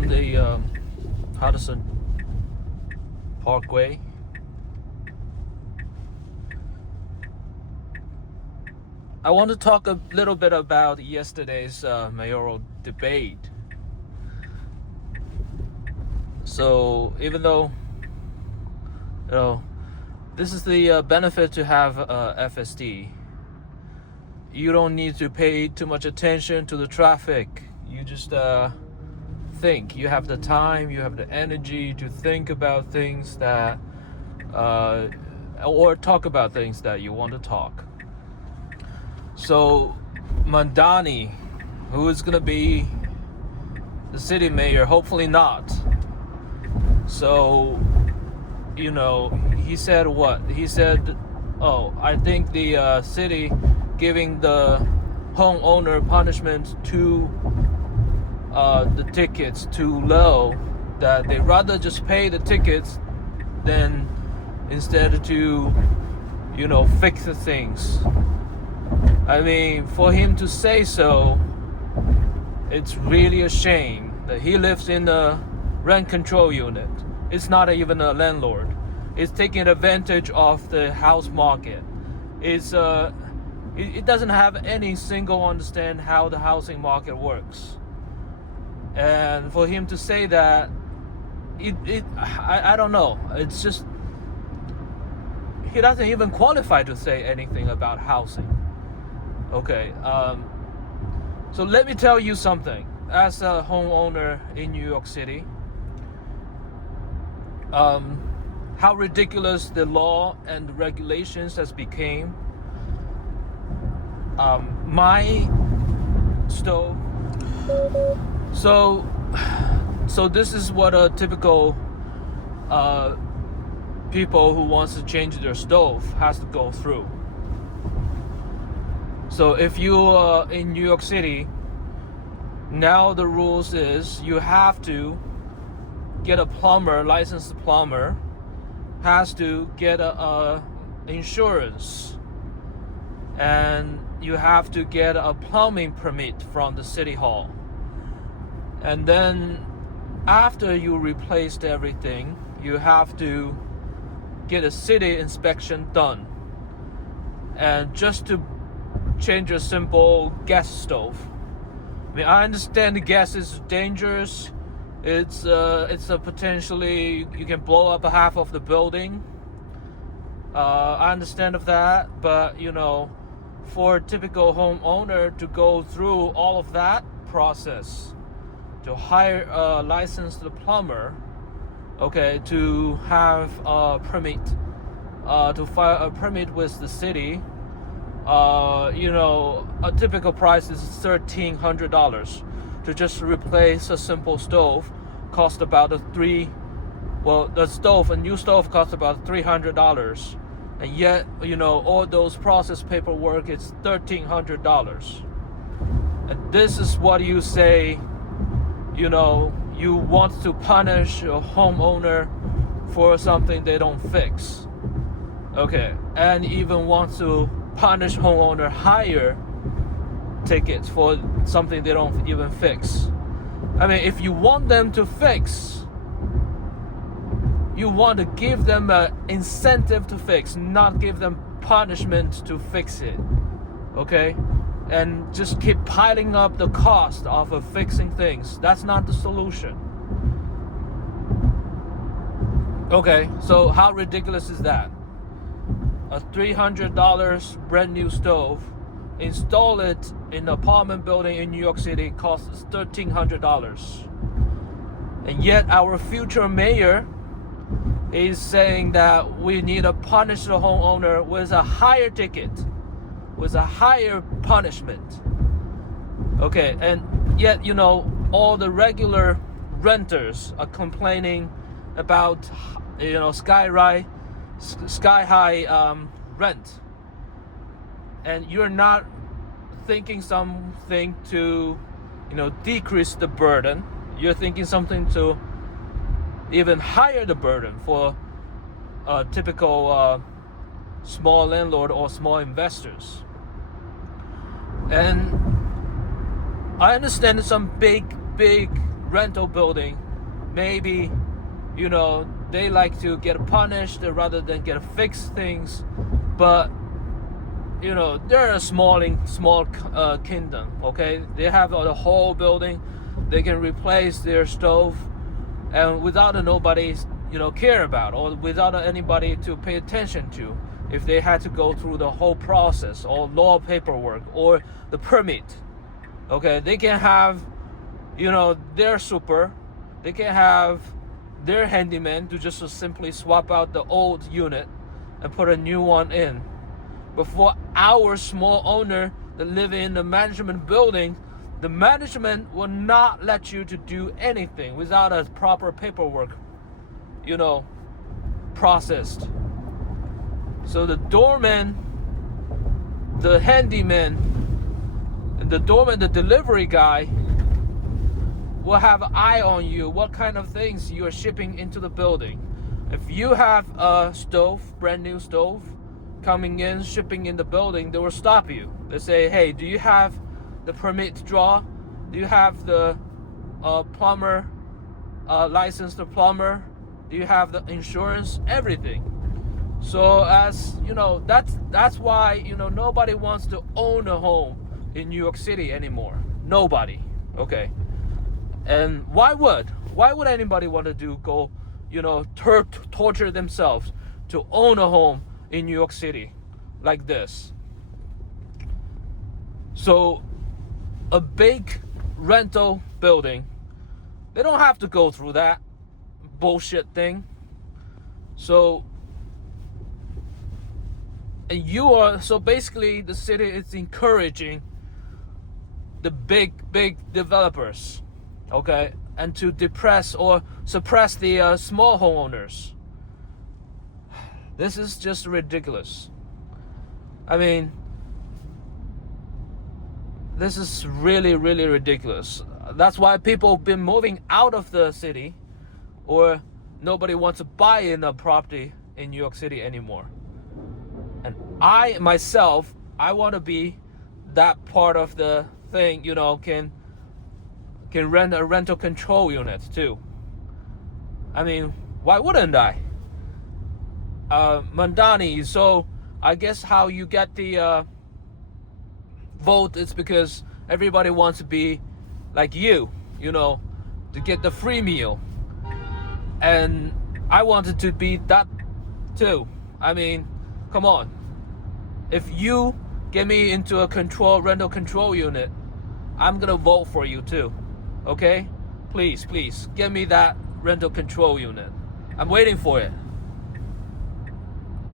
on the Hudson Parkway. I want to talk a little bit about yesterday's mayoral debate. So even though, this is the benefit to have FSD. You don't need to pay too much attention to the traffic. You just think. You have the time, you have the energy to think about things that, or talk about things that you want to talk. So Mandani, who is going to be the city mayor, hopefully not. So, he said what? He said, I think the city giving the homeowner punishment to the tickets too low, that they rather just pay the tickets than instead to, fix the things. I mean, for him to say so, it's really a shame that he lives in a rent control unit. It's not even a landlord. It's taking advantage of the house market. It doesn't have any single understand how the housing market works. And for him to say that, I don't know. It's just, he doesn't even qualify to say anything about housing. Okay, so let me tell you something. As a homeowner in New York City, how ridiculous the law and the regulations has become. My stove. So this is what a typical people who wants to change their stove has to go through. So if you are in New York City, now the rules is you have to get a plumber, licensed plumber, has to get a insurance, and you have to get a plumbing permit from the city hall. And then after you replaced everything, you have to get a city inspection done. And just to change a simple gas stove. I mean, I understand the gas is dangerous. It's a potentially, you can blow up a half of the building. I understand of that, but for a typical homeowner to go through all of that process, to hire a licensed plumber, to have a permit, to file a permit with the city, a typical price is $1,300 to just replace a simple stove. Cost about a new stove costs about $300, and yet all those process paperwork is $1,300. And this is what you say, you want to punish a homeowner for something they don't fix, and even want to punish homeowner higher tickets for something they don't even fix. I mean, if you want them to fix, you want to give them an incentive to fix, not give them punishment to fix it. And just keep piling up the cost of fixing things. That's not the solution. So how ridiculous is that? A $300 brand new stove, install it in an apartment building in New York City, costs $1,300. And yet our future mayor is saying that we need to punish the homeowner with a higher ticket, with a higher punishment. And yet, all the regular renters are complaining about, sky high rent, and you're not thinking something to decrease the burden. You're thinking something to even higher the burden for a typical small landlord or small investors. And I understand some big rental building, maybe, you know, they like to get punished rather than get fixed things. But, you know, they're a small kingdom, okay? They have the whole building. They can replace their stove, and without nobody, you know, care about, or without anybody to pay attention to, if they had to go through the whole process or law paperwork or the permit. Okay, they can have, you know, their super, they can have their handyman to just simply swap out the old unit and put a new one in. But for our small owner that live in the management building, the management will not let you to do anything without a proper paperwork, you know, processed. So the doorman, the handyman, and the doorman, the delivery guy, will have an eye on you, what kind of things you are shipping into the building. If you have a stove, brand new stove, coming in, shipping in the building, they will stop you. They say, hey, do you have the permit to draw? Do you have the plumber, licensed plumber? Do you have the insurance? Everything. So as you know, that's why, you know, nobody wants to own a home in New York City anymore. Nobody. Okay. And why would anybody want to go, you know, torture themselves to own a home in New York City like this? So a big rental building, they don't have to go through that bullshit thing. So basically the city is encouraging the big developers, okay, and to depress or suppress the small homeowners. This is just ridiculous. I mean, this is really ridiculous. That's why people have been moving out of the city, or nobody wants to buy in a property in New York City anymore. And I myself, I want to be that part of the thing, you know, can rent a rental control unit too. I mean, why wouldn't I? Mandani, so I guess how you get the vote is because everybody wants to be like you know, to get the free meal. And I wanted to be that too. I mean, come on. If you get me into a rental control unit, I'm gonna vote for you too. Okay? Please, get me that rental control unit. I'm waiting for it.